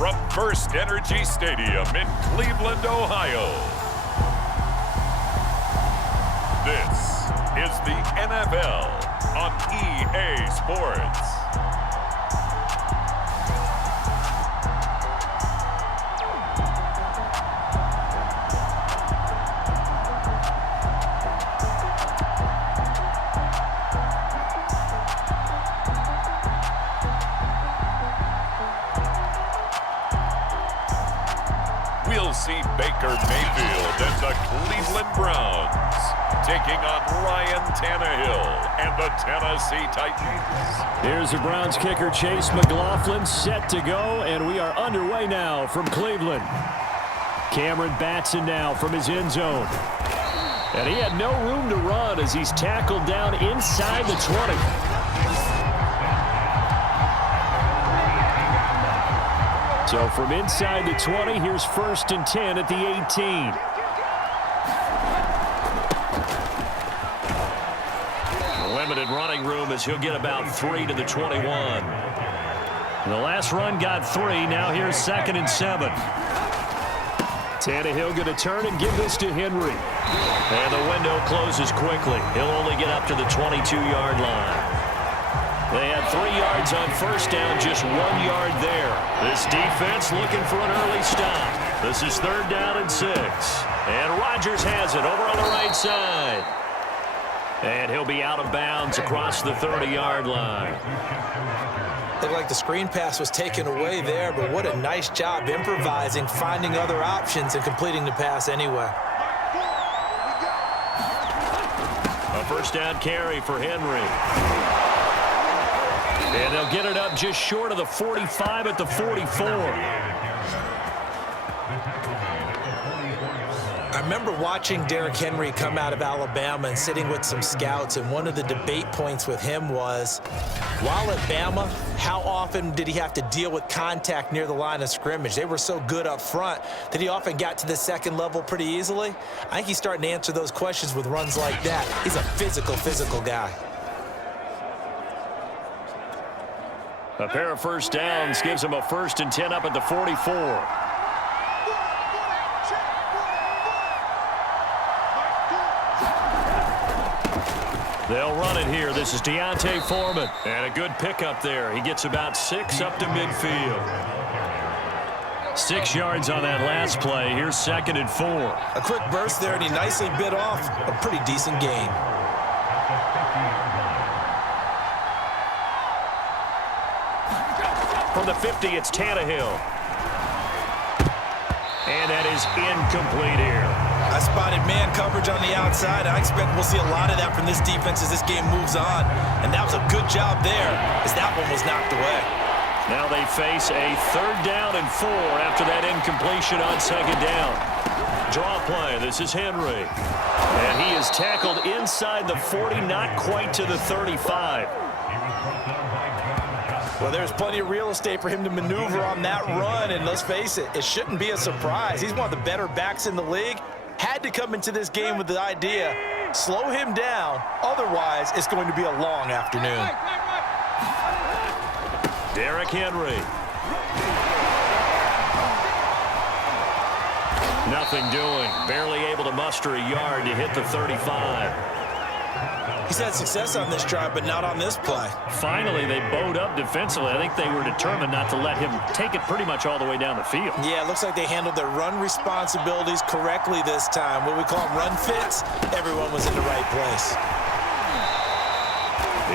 from First Energy Stadium in Cleveland, Ohio. This is the NFL on EA Sports. We'll see Baker Mayfield and the Cleveland Browns taking on Ryan Tannehill and the Tennessee Titans. Here's the Browns kicker Chase McLaughlin set to go, and we are underway now from Cleveland. Cameron Batson now from his end zone. And he had no room to run as he's tackled down inside the 20. So from inside the 20, here's 1st and 10 at the 18. Limited running room as he'll get about 3 to the 21. The last run got 3. Now here's 2nd and 7. Tannehill going to turn and give this to Henry. And the window closes quickly. He'll only get up to the 22-yard line. They had 3 yards on 1st down, just 1 yard there. This defense looking for an early stop. This is 3rd down and 6. And Rodgers has it over on the right side. And he'll be out of bounds across the 30-yard line. Looked like the screen pass was taken away there, but what a nice job improvising, finding other options, and completing the pass anyway. A 1st down carry for Henry. And they'll get it up just short of the 45 at the 44. I remember watching Derrick Henry come out of Alabama and sitting with some scouts, and one of the debate points with him was, while at Bama, how often did he have to deal with contact near the line of scrimmage? They were so good up front that he often got to the second level pretty easily. I think he's starting to answer those questions with runs like that. He's a physical guy. A pair of 1st downs gives him a 1st and 10 up at the 44. They'll run it here. This is Deontay Foreman. And a good pickup there. He gets about 6 up to midfield. 6 yards on that last play. Here's 2nd and 4. A quick burst there, and he nicely bit off a pretty decent gain. From the 50, it's Tannehill. And that is incomplete here. I spotted man coverage on the outside. I expect we'll see a lot of that from this defense as this game moves on. And that was a good job there as that one was knocked away. Now they face a 3rd down and 4 after that incompletion on 2nd down. Draw play. This is Henry. And he is tackled inside the 40, not quite to the 35. Well, there's plenty of real estate for him to maneuver on that run, and let's face it, it shouldn't be a surprise. He's one of the better backs in the league. Had to come into this game with the idea, slow him down, otherwise it's going to be a long afternoon. Derrick Henry. Nothing doing, barely able to muster a yard to hit the 35. He's had success on this drive, but not on this play. Finally, they bowed up defensively. I think they were determined not to let him take it pretty much all the way down the field. Yeah, it looks like they handled their run responsibilities correctly this time. What we call them run fits, everyone was in the right place.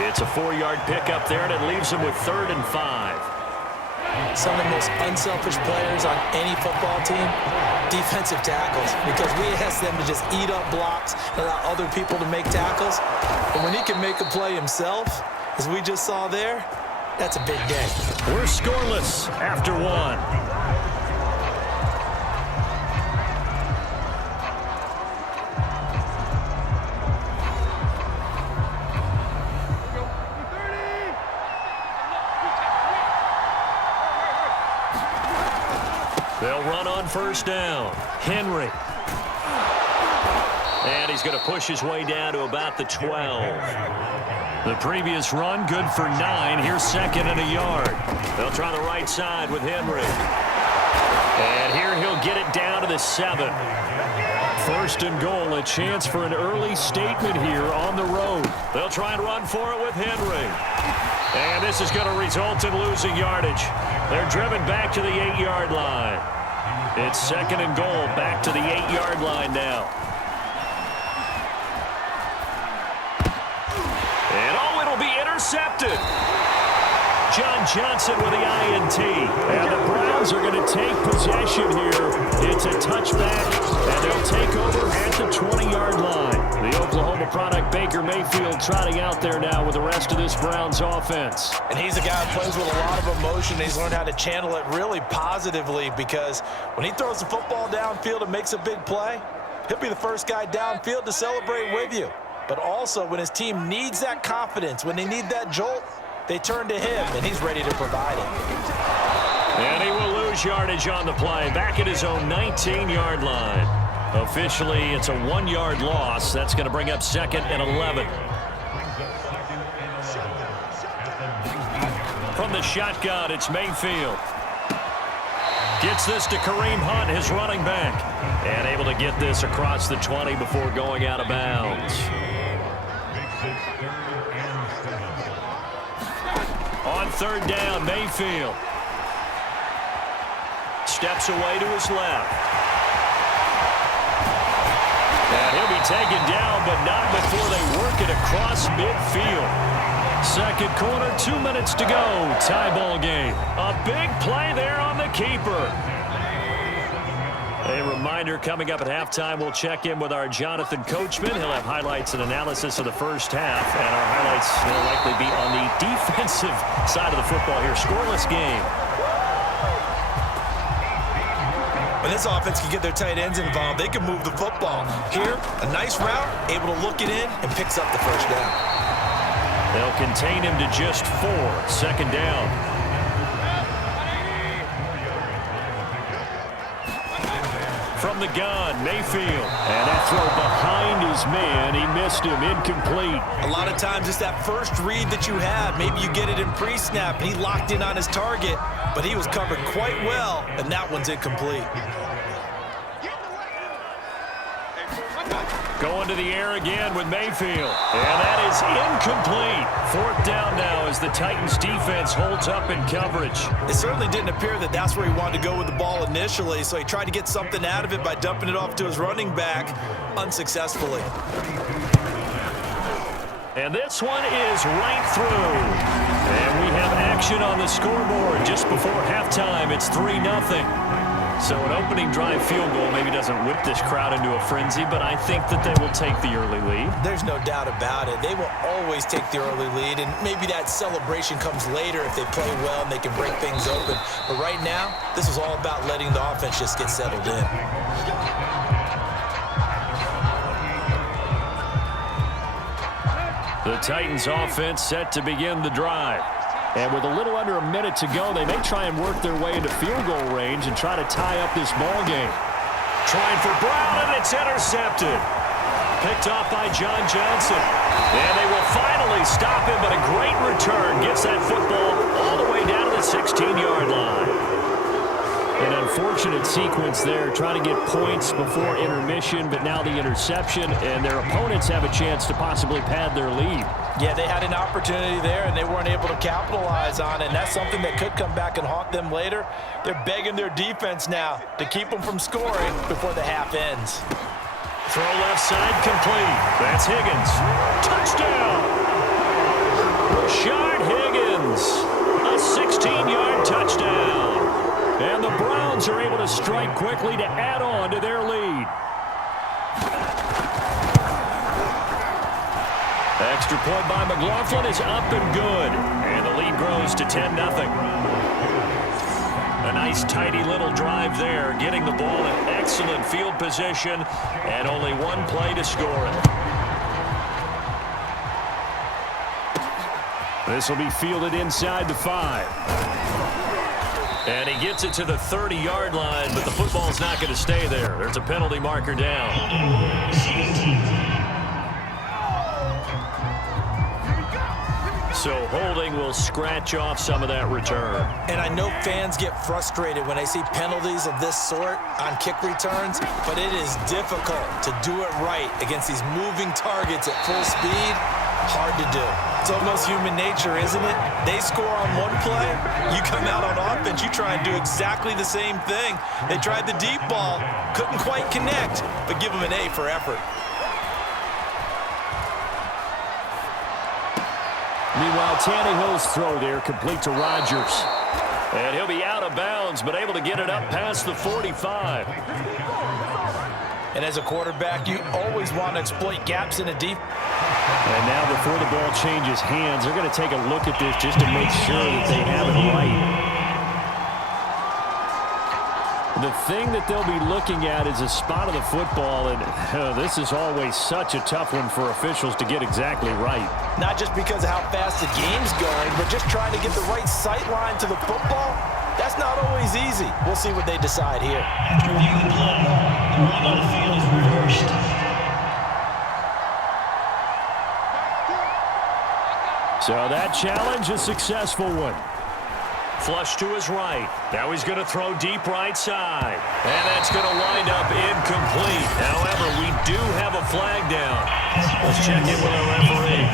It's a 4-yard pickup there, and it leaves him with 3rd and 5. Some of the most unselfish players on any football team, defensive tackles, because we ask them to just eat up blocks and allow other people to make tackles. But when he can make a play himself, as we just saw there, that's a big day. We're scoreless after 1. They'll run on 1st down. Henry. And he's going to push his way down to about the 12. The previous run, good for 9. Here's 2nd and a yard. They'll try the right side with Henry. And here he'll get it down to the 7. First and goal, a chance for an early statement here on the road. They'll try and run for it with Henry. And this is going to result in losing yardage. They're driven back to the 8-yard line. It's second and goal, back to the 8-yard line now. And oh, it'll be intercepted. John Johnson with the INT. And the Browns are going to take possession here. It's a touchback, and they'll take over at the 20-yard line. The Oklahoma product, Baker Mayfield, trotting out there now with the rest of this Browns offense. And he's a guy who plays with a lot of emotion. He's learned how to channel it really positively, because when he throws the football downfield and makes a big play, he'll be the first guy downfield to celebrate with you. But also, when his team needs that confidence, when they need that jolt, they turn to him, and he's ready to provide it. And he will lose yardage on the play, back at his own 19-yard line. Officially, it's a 1-yard loss. That's going to bring up second and 11. From the shotgun, it's Mayfield. Gets this to Kareem Hunt, his running back. And able to get this across the 20 before going out of bounds. On third down, Mayfield steps away to his left. And he'll be taken down, but not before they work it across midfield. Second quarter, 2 minutes to go. Tie ball game. A big play there on the keeper. A reminder, coming up at halftime, we'll check in with our Jonathan Coachman. He'll have highlights and analysis of the first half, and our highlights will likely be on the defensive side of the football here. Scoreless game. When this offense can get their tight ends involved, they can move the football. Here, a nice route, able to look it in, and picks up the first down. They'll contain him to just 4. Second down. From the gun, Mayfield. And that throw behind his man. He missed him. Incomplete. A lot of times it's that first read that you have. Maybe you get it in pre-snap, and he locked in on his target, but he was covered quite well, and that one's incomplete. Going to the air again with Mayfield. And that is incomplete. Fourth down now as the Titans defense holds up in coverage. It certainly didn't appear that that's where he wanted to go with the ball initially, so he tried to get something out of it by dumping it off to his running back unsuccessfully. And this one is right through. And we have action on the scoreboard just before halftime. It's 3-0. So an opening drive field goal maybe doesn't whip this crowd into a frenzy, but I think that they will take the early lead. There's no doubt about it. They will always take the early lead, and maybe that celebration comes later if they play well and they can break things open. But right now, this is all about letting the offense just get settled in. The Titans offense set to begin the drive. And with a little under a minute to go, they may try and work their way into field goal range and try to tie up this ball game. Trying for Brown, and it's intercepted. Picked off by John Johnson. And they will finally stop him, but a great return gets that football all the way down to the 16-yard line. An unfortunate sequence there, trying to get points before intermission, but now the interception, and their opponents have a chance to possibly pad their lead. Yeah, they had an opportunity there, and they weren't able to capitalize on it, and that's something that could come back and haunt them later. They're begging their defense now to keep them from scoring before the half ends. Throw left side complete. That's Higgins. Touchdown! Rashard Higgins. A 16-yard touchdown. And the Browns are able to strike quickly to add on to their lead. Extra point by McLaughlin is up and good. And the lead grows to 10-0. A nice, tidy little drive there, getting the ball in excellent field position, and only one play to score it. This will be fielded inside the 5. And he gets it to the 30-yard line, but the football's not going to stay there. There's a penalty marker down. So holding will scratch off some of that return. And I know fans get frustrated when they see penalties of this sort on kick returns, but it is difficult to do it right against these moving targets at full speed. Hard to do. It's almost human nature, isn't it? They score on one play, you come out on offense, you try and do exactly the same thing. They tried the deep ball, couldn't quite connect, but give them an A for effort. Meanwhile, Tannehill's throw there complete to Rodgers. And he'll be out of bounds, but able to get it up past the 45. And as a quarterback, you always want to exploit gaps in a deep. And now before the ball changes hands, they're going to take a look at this just to make sure that they have it right. The thing that they'll be looking at is a spot of the football, and this is always such a tough one for officials to get exactly right. Not just because of how fast the game's going, but just trying to get the right sight line to the football. That's not always easy. We'll see what they decide here. After reviewing the play, the run on the field is reversed. So that challenge, a successful one. Flush to his right. Now he's going to throw deep right side. And that's going to wind up incomplete. However, we do have a flag down. Let's check in with our referee.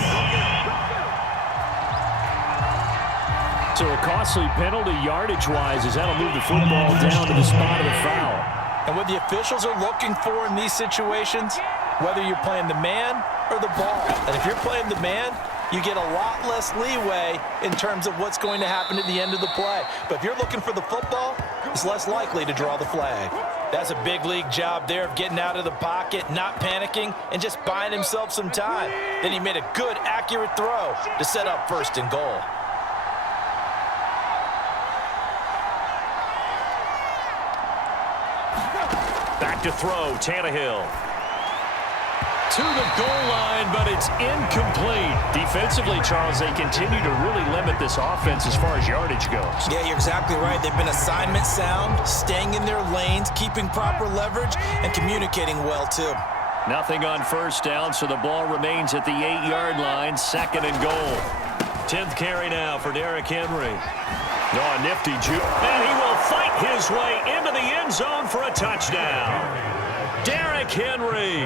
So a costly penalty yardage-wise as that'll move the football down to the spot of the foul. And what the officials are looking for in these situations, whether you're playing the man or the ball. And if you're playing the man, you get a lot less leeway in terms of what's going to happen at the end of the play. But if you're looking for the football, it's less likely to draw the flag. That's a big league job there of getting out of the pocket, not panicking, and just buying himself some time. Then he made a good, accurate throw to set up first and goal. Back to throw, Tannehill. To the goal line, but it's incomplete. Defensively, Charles, they continue to really limit this offense as far as yardage goes. Yeah, you're exactly right. They've been assignment sound, staying in their lanes, keeping proper leverage, and communicating well, too. Nothing on first down, so the ball remains at the 8-yard line, second and goal. 10th carry now for Derrick Henry. Oh, a nifty juke. And he will fight his way into the end zone for a touchdown. Derrick Henry,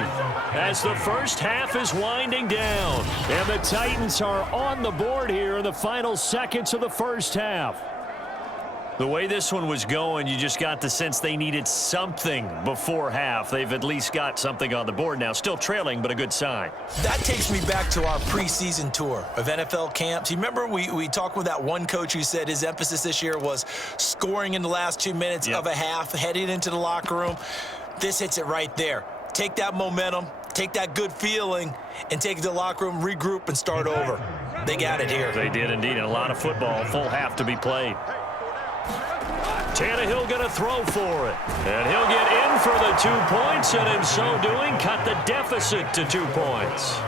as the first half is winding down. And the Titans are on the board here in the final seconds of the first half. The way this one was going, you just got the sense they needed something before half. They've at least got something on the board now. Still trailing, but a good sign. That takes me back to our preseason tour of NFL camps. You remember we talked with that one coach who said his emphasis this year was scoring in the last 2 minutes of a half, heading into the locker room. This hits it right there. Take that momentum, take that good feeling, and take it to the locker room, regroup, and start over. They got it here. They did indeed, and a lot of football, full half to be played. Tannehill going to throw for it. And he'll get in for the 2 points, and in so doing, cut the deficit to 2 points.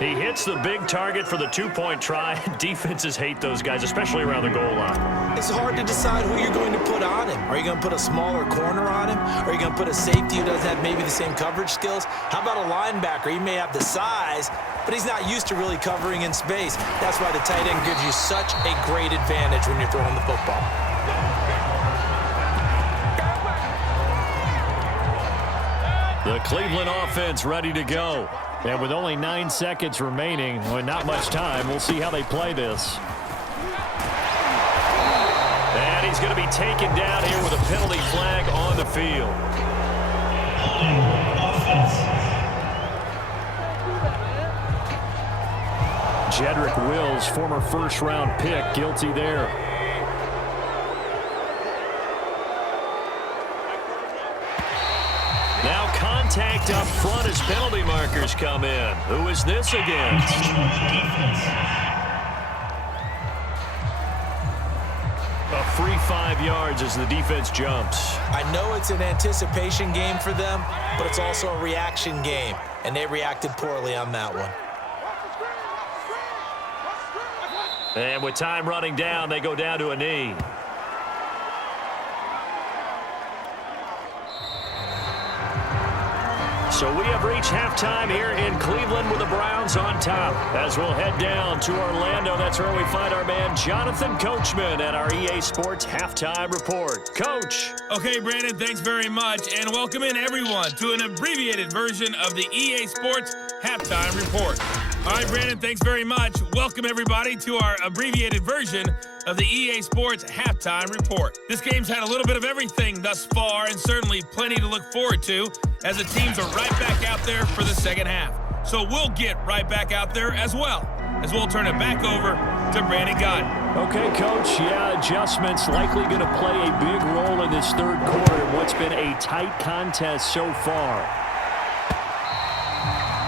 He hits the big target for the 2-point try. Defenses hate those guys, especially around the goal line. It's hard to decide who you're going to put on him. Are you going to put a smaller corner on him? Are you going to put a safety who doesn't have maybe the same coverage skills? How about a linebacker? He may have the size, but he's not used to really covering in space. That's why the tight end gives you such a great advantage when you're throwing the football. The Cleveland offense ready to go. And with only 9 seconds remaining, well, not much time, we'll see how they play this. And he's going to be taken down here with a penalty flag on the field. Jedrick Wills, former first-round pick, guilty there. Now contact up front as penalty markers come in. Who is this against? A free 5 yards as the defense jumps. I know it's an anticipation game for them, but it's also a reaction game, and they reacted poorly on that one. And with time running down, they go down to a knee. So So we have reached halftime here in Cleveland with the Browns on top. As we'll head down to Orlando, that's where we find our man Jonathan Coachman at our EA Sports Halftime Report. Coach. Okay, Brandon, thanks very much. And welcome in, everyone, to an abbreviated version of the EA Sports Halftime Report. All right, Brandon, thanks very much. Welcome, everybody, to our abbreviated version of the EA Sports Halftime Report. This game's had a little bit of everything thus far, and certainly plenty to look forward to, as the teams are right back out there for the second half. So we'll get right back out there as well, as we'll turn it back over to Brandon Gott. Okay, Coach, adjustments likely going to play a big role in this third quarter in what's been a tight contest so far.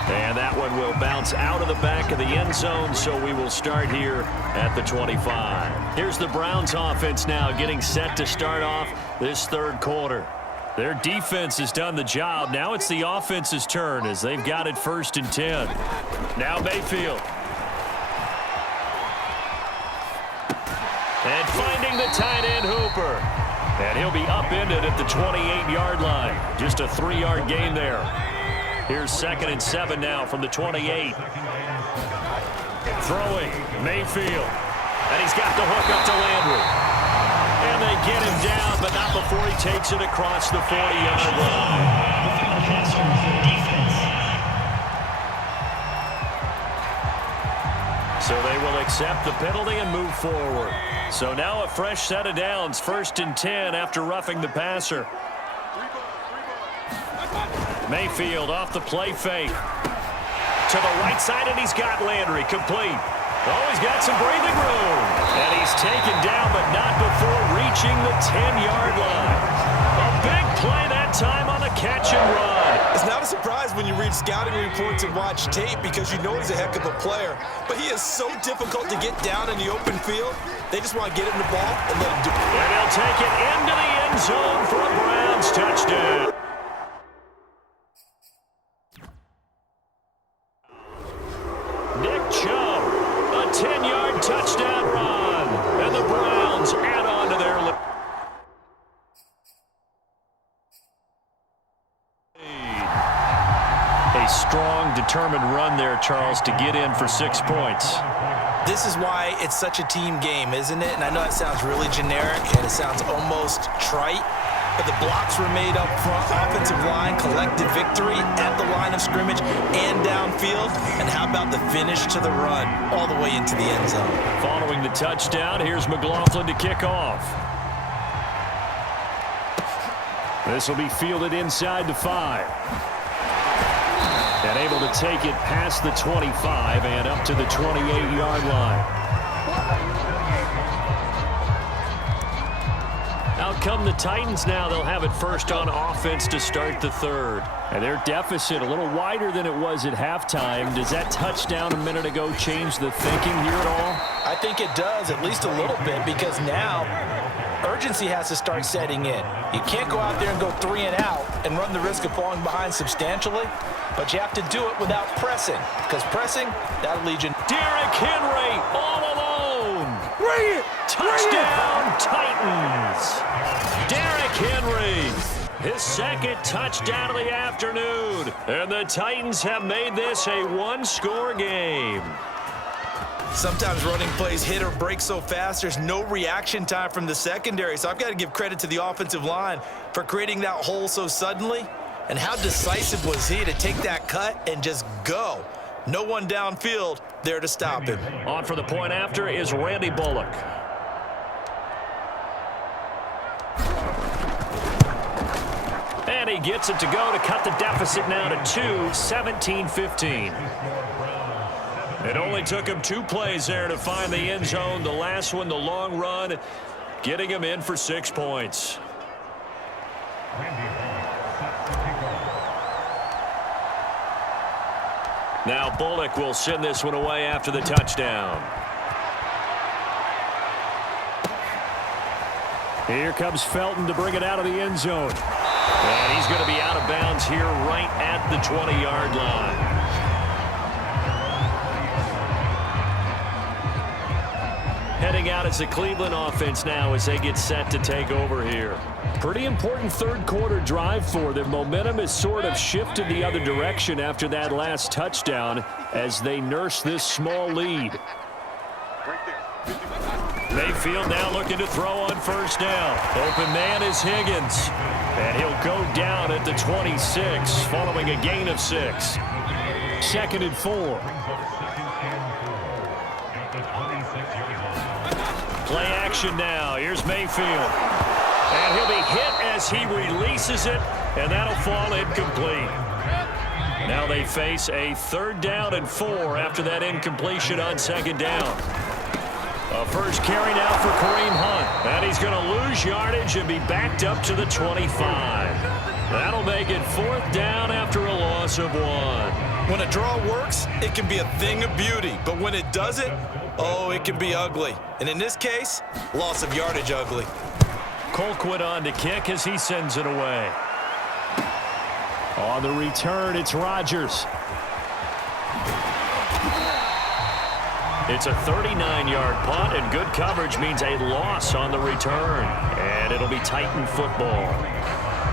And that one will bounce out of the back of the end zone, so we will start here at the 25. Here's the Browns offense now getting set to start off this third quarter. Their defense has done the job. Now it's the offense's turn as they've got it 1st and 10. Now Mayfield. And finding the tight end Hooper. And he'll be upended at the 28-yard line. Just a 3-yard gain there. Here's 2nd and 7 now from the 28. Throwing, Mayfield. And he's got the hook up to Landry. And they get him down, but not before he takes it across the 40-yard line. So they will accept the penalty and move forward. So now a fresh set of downs, 1st and 10 after roughing the passer. Mayfield off the play fake. To the right side, and he's got Landry complete. Oh, he's got some breathing room. And he's taken down, but not before reaching the 10-yard line. A big play that time on the catch and run. It's not a surprise when you read scouting reports and watch tape because you know he's a heck of a player. But he is so difficult to get down in the open field. They just want to get him the ball and let him do it. And he'll take it into the end zone for a Browns touchdown. Nick Chubb, a 10-yard touchdown run. And the Browns add on to their lead. A strong, determined run there, Charles, to get in for 6 points. This is why it's such a team game, isn't it? And I know that sounds really generic and it sounds almost trite, but the blocks were made up front, offensive line, collective victory at the line of scrimmage and downfield. And how about the finish to the run all the way into the end zone? Following the touchdown, here's McLaughlin to kick off. This will be fielded inside the 5. And able to take it past the 25 and up to the 28-yard line. Out come the Titans now. They'll have it first on offense to start the third. And their deficit a little wider than it was at halftime. Does that touchdown a minute ago change the thinking here at all? I think it does, at least a little bit, because now urgency has to start setting in. You can't go out there and go 3 and out and run the risk of falling behind substantially, but you have to do it without pressing, because pressing, that'll lead you. Derrick Henry all alone. Bring it! Touchdown, Titans. Derrick Henry, his 2nd touchdown of the afternoon. And the Titans have made this a 1-score game. Sometimes running plays hit or break so fast, there's no reaction time from the secondary. So I've got to give credit to the offensive line for creating that hole so suddenly. And how decisive was he to take that cut and just go? No one downfield there to stop him. On for the point after is Randy Bullock. And he gets it to go to cut the deficit now to 2, 17-15. It only took him 2 plays there to find the end zone. The last one, the long run, getting him in for 6 points. Now Bullock will send this one away after the touchdown. Here comes Felton to bring it out of the end zone. And he's going to be out of bounds here right at the 20-yard line. heading out as the Cleveland offense now as they get set to take over here. Pretty important third quarter drive for them. Momentum has sort of shifted the other direction after that last touchdown as they nurse this small lead. Mayfield now looking to throw on first down. Open man is Higgins. And he'll go down at the 26 following a gain of 6. 2nd and 4. Play action now. Here's Mayfield. And he'll be hit as he releases it, and that'll fall incomplete. Now they face a 3rd down and 4 after that incompletion on 2nd down. A first carry now for Kareem Hunt. And he's going to lose yardage and be backed up to the 25. That'll make it 4th down after a loss of 1. When a draw works, it can be a thing of beauty. But when it doesn't, oh, it can be ugly. And in this case, loss of yardage ugly. Colquitt on to kick as he sends it away. On the return, it's Rodgers. It's a 39-yard punt, and good coverage means a loss on the return. And it'll be Titan football.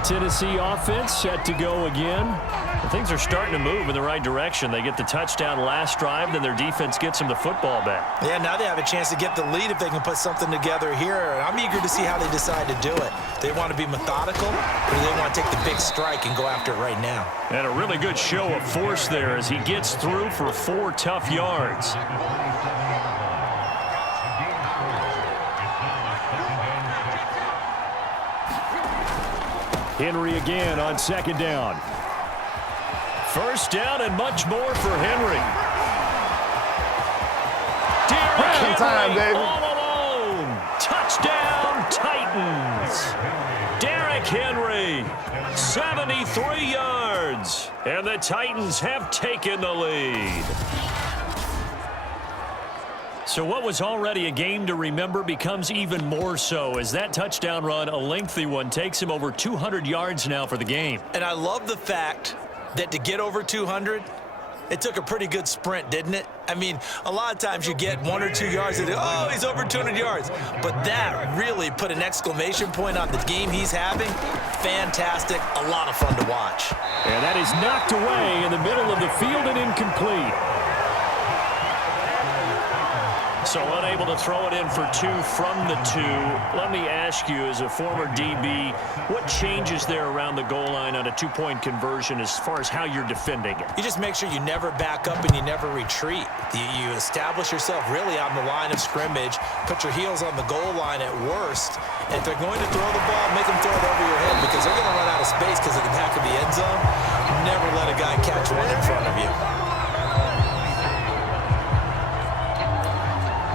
Tennessee offense set to go again. And things are starting to move in the right direction. They get the touchdown last drive, then their defense gets them the football back. Yeah, now they have a chance to get the lead if they can put something together here. I'm eager to see how they decide to do it. They want to be methodical, or do they want to take the big strike and go after it right now? And a really good show of force there as he gets through for 4 tough yards. Henry again on 2nd down. First down and much more for Henry. Derrick Henry time, baby. all alone. Touchdown, Titans. Derrick Henry, 73 yards. And the Titans have taken the lead. So what was already a game to remember becomes even more so as that touchdown run, a lengthy one, takes him over 200 yards now for the game. And I love the fact that to get over 200, it took a pretty good sprint, didn't it? I mean, a lot of times you get 1 or 2 yards and oh, he's over 200 yards. But that really put an exclamation point on the game he's having. Fantastic, a lot of fun to watch. And that is knocked away in the middle of the field and incomplete. So unable to throw it in for 2 from the 2. Let me ask you, as a former DB, what changes there around the goal line on a 2-point conversion as far as how you're defending it? You just make sure you never back up and you never retreat. You establish yourself really on the line of scrimmage, put your heels on the goal line at worst, and if they're going to throw the ball, make them throw it over your head because they're going to run out of space because of the back of the end zone. Never let a guy catch one in front of you.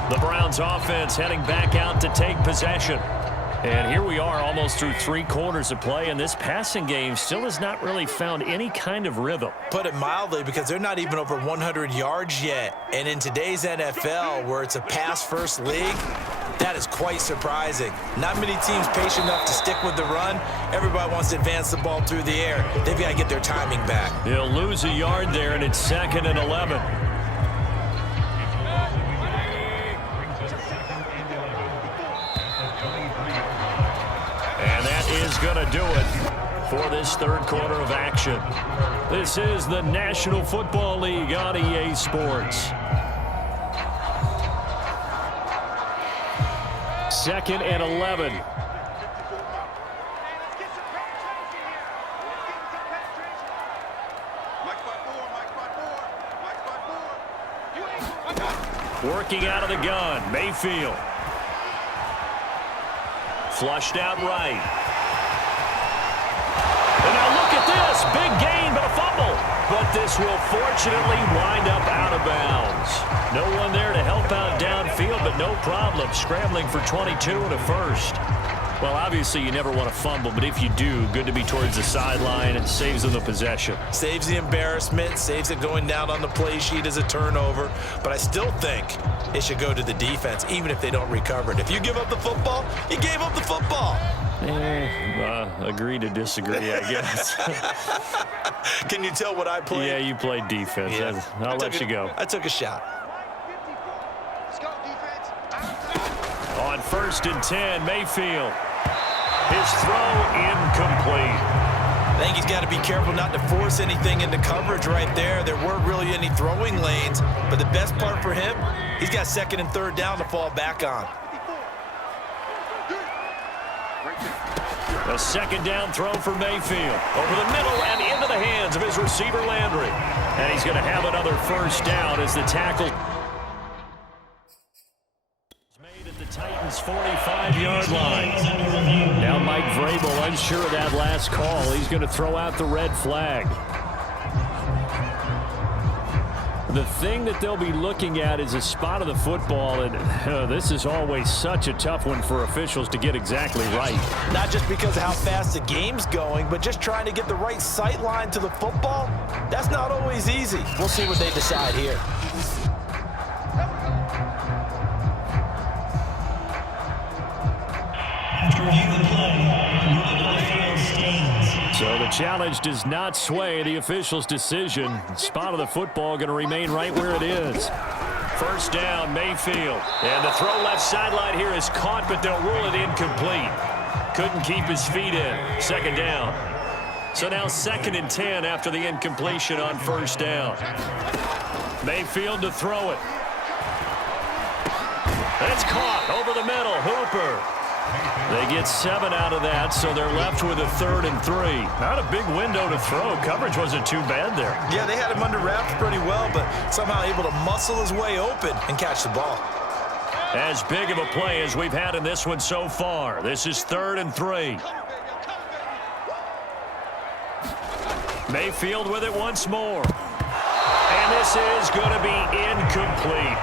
The Browns offense heading back out to take possession. And here we are almost through 3 quarters of play, and this passing game still has not really found any kind of rhythm. Put it mildly, because they're not even over 100 yards yet. And in today's NFL, where it's a pass-first league, that is quite surprising. Not many teams patient enough to stick with the run. Everybody wants to advance the ball through the air. They've got to get their timing back. They'll lose a yard there, and it's 2nd and 11. Is going to do it for this 3rd quarter of action. This is the National Football League on EA Sports. 2nd and 11. Working out of the gun, Mayfield. Flushed out right. And now look at this. Big gain, but a fumble. But this will fortunately wind up out of bounds. No one there to help out downfield, but no problem. Scrambling for 22 and a first. Well, obviously you never want to fumble, but if you do, good to be towards the sideline. It saves them the possession. Saves the embarrassment, saves it going down on the play sheet as a turnover. But I still think it should go to the defense, even if they don't recover it. If you give up the football, you gave up the football. Agree to disagree, I guess. Can you tell what I played? Yeah, you played defense. Yeah. I'll let you go. I took a shot. Let's go, defense. 1st and 10. Mayfield. His throw incomplete. I think he's got to be careful not to force anything into coverage right there. There weren't really any throwing lanes, but the best part for him, he's got 2nd and 3rd down to fall back on. A 2nd down throw for Mayfield. Over the middle and into the hands of his receiver, Landry. And he's going to have another 1st down as the tackle made at the Titans' 45-yard line. Now Mike Vrabel unsure of that last call. He's going to throw out the red flag. The thing that they'll be looking at is a spot of the football, and this is always such a tough one for officials to get exactly right. Not just because of how fast the game's going, but just trying to get the right sight line to the football. That's not always easy. We'll see what they decide here. After review the play, ruling on the field stands. So the challenge does not sway the official's decision. Spot of the football going to remain right where it is. 1st down, Mayfield. And the throw left sideline here is caught, but they'll rule it incomplete. Couldn't keep his feet in. 2nd down. So now 2nd and 10 after the incompletion on 1st down. Mayfield to throw it. And it's caught over the middle. Hooper. They get 7 out of that, so they're left with a 3rd and 3. Not a big window to throw. Coverage wasn't too bad there. Yeah, they had him under wraps pretty well, but somehow able to muscle his way open and catch the ball. As big of a play as we've had in this one so far. This is 3rd and 3. Mayfield with it once more. And this is going to be incomplete.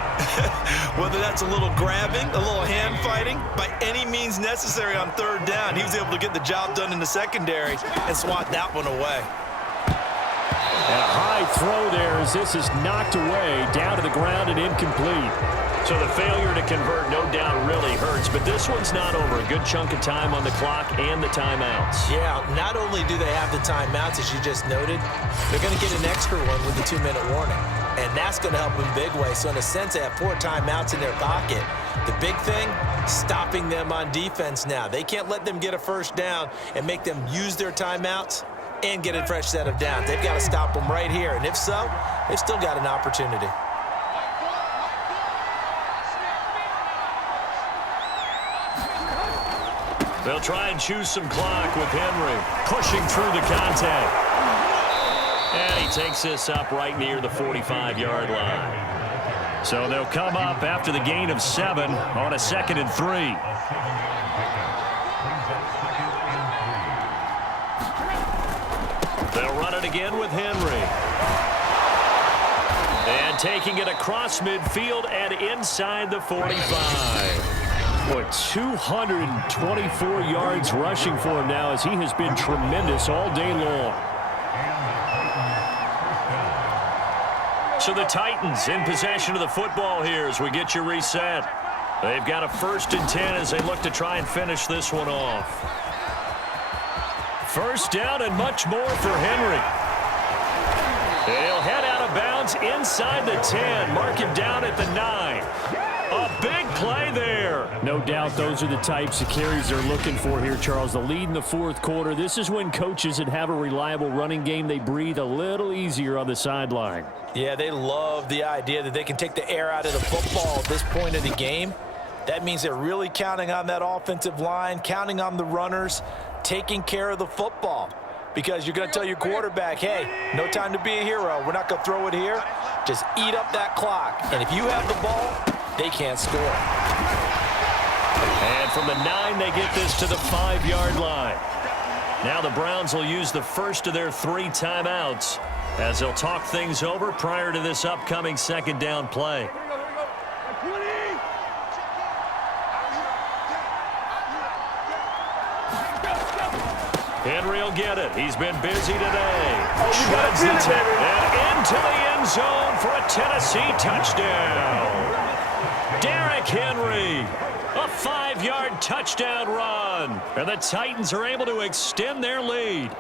Whether that's a little grabbing, a little hand fighting, by any means necessary on 3rd down, he was able to get the job done in the secondary and swat that one away. And a high throw there as this is knocked away, down to the ground and incomplete. So the failure to convert no doubt really hurts, but this one's not over. A good chunk of time on the clock and the timeouts. Yeah, not only do they have the timeouts, as you just noted, they're going to get an extra one with the 2-minute warning. And that's going to help in big way. So in a sense, they have 4 timeouts in their pocket. The big thing, stopping them on defense now. They can't let them get a 1st down and make them use their timeouts and get a fresh set of downs. They've got to stop them right here. And if so, they've still got an opportunity. They'll try and choose some clock with Henry pushing through the contact. And he takes this up right near the 45-yard line. So they'll come up after the gain of 7 on a 2nd and 3. They'll run it again with Henry. And taking it across midfield and inside the 45. Boy, 224 yards rushing for him now as he has been tremendous all day long. So the Titans in possession of the football here as we get you reset. They've got a 1st and 10 as they look to try and finish this one off. 1st down and much more for Henry. They'll head out of bounds inside the 10. Mark him down at the 9. A big play there. No doubt those are the types of carries they're looking for here, Charles. The lead in the 4th quarter. This is when coaches that have a reliable running game, they breathe a little easier on the sideline. Yeah, they love the idea that they can take the air out of the football at this point of the game. That means they're really counting on that offensive line, counting on the runners, taking care of the football. Because you're going to tell your quarterback, hey, no time to be a hero. We're not going to throw it here. Just eat up that clock. And if you have the ball, they can't score. And from the 9, they get this to the 5-yard line. Now the Browns will use the first of their 3 timeouts as they'll talk things over prior to this upcoming 2nd down play. Henry will get it. He's been busy today. Shreds the tip and into the end zone for a Tennessee touchdown. Derrick Henry, a 5-yard touchdown run. And the Titans are able to extend their lead.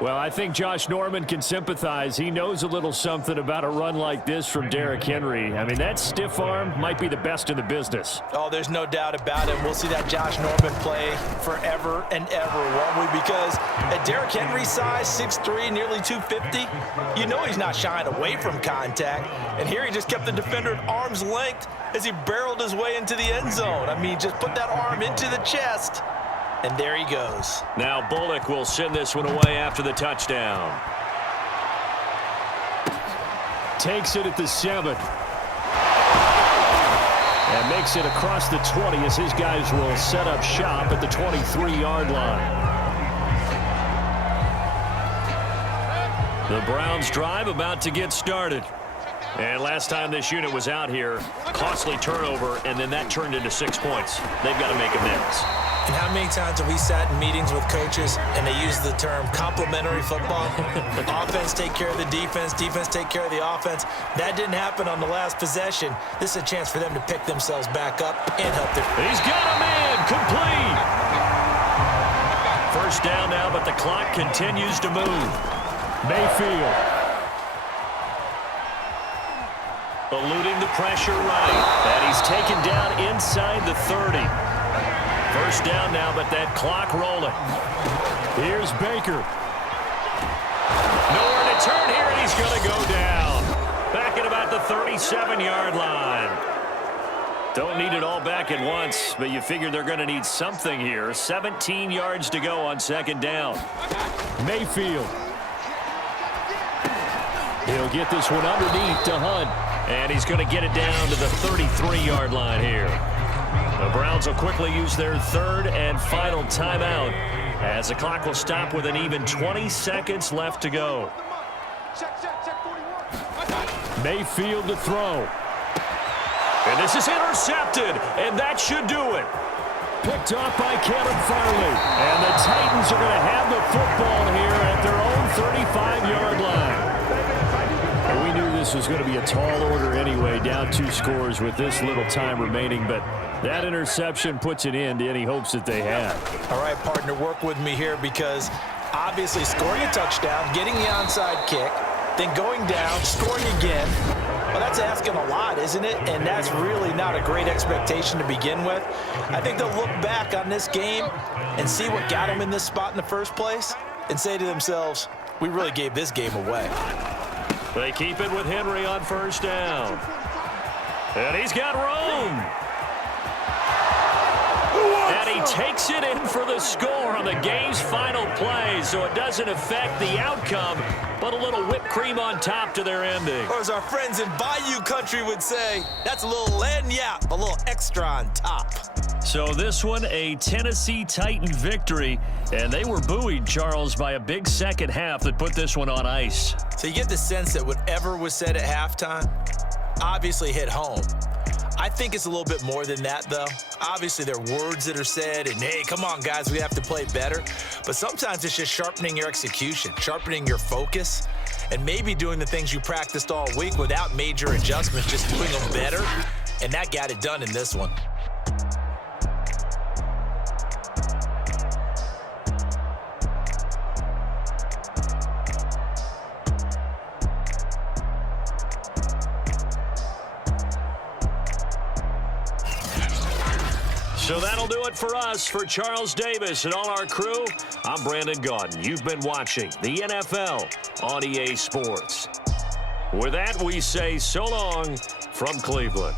Well, I think Josh Norman can sympathize. He knows a little something about a run like this from Derrick Henry. I mean, that stiff arm might be the best in the business. Oh, there's no doubt about it. We'll see that Josh Norman play forever and ever, won't we? Because at Derrick Henry's size, 6'3", nearly 250, you know he's not shying away from contact. And here he just kept the defender at arm's length as he barreled his way into the end zone. I mean, just put that arm into the chest. And there he goes. Now Bullock will send this one away after the touchdown. Takes it at the 7. And makes it across the 20 as his guys will set up shop at the 23-yard line. The Browns drive about to get started. And last time this unit was out here, costly turnover, and then that turned into 6 points. They've got to make amends. And how many times have we sat in meetings with coaches and they use the term complementary football? Offense take care of the defense, defense take care of the offense. That didn't happen on the last possession. This is a chance for them to pick themselves back up and help their... He's got a man, complete. First down now, but the clock continues to move. Mayfield. Eluding the pressure right. And he's taken down inside the 30. First down now, but that clock rolling. Here's Baker. Nowhere to turn here, and he's going to go down. Back at about the 37-yard line. Don't need it all back at once, but you figure they're going to need something here. 17 yards to go on second down. Mayfield. He'll get this one underneath to Hunt. And he's going to get it down to the 33-yard line here. The Browns will quickly use their third and final timeout as the clock will stop with an even 20 seconds left to go. Mayfield to throw. And this is intercepted, and that should do it. Picked off by Kevin Farley. And the Titans are going to have the football here at their own 35-yard line. And we knew this was going to be a tall order anyway, down 2 scores with this little time remaining, but that interception puts an end to any hopes that they have. All right, partner, work with me here because obviously scoring a touchdown, getting the onside kick, then going down, scoring again, well, that's asking a lot, isn't it? And that's really not a great expectation to begin with. I think they'll look back on this game and see what got them in this spot in the first place and say to themselves, we really gave this game away. They keep it with Henry on first down. And he's got room. And he takes it in for the score on the game's final play, so it doesn't affect the outcome, but a little whipped cream on top to their ending. Or as our friends in Bayou Country would say, that's a little lagniappe, a little extra on top. So this one, a Tennessee Titan victory, and they were buoyed, Charles, by a big second half that put this one on ice. So you get the sense that whatever was said at halftime obviously hit home. I think it's a little bit more than that, though. Obviously, there are words that are said, and hey, come on, guys, we have to play better. But sometimes it's just sharpening your execution, sharpening your focus, and maybe doing the things you practiced all week without major adjustments, just doing them better. And that got it done in this one. So that'll do it for us. For Charles Davis and all our crew, I'm Brandon Gaudin. You've been watching the NFL on EA Sports. With that, we say so long from Cleveland.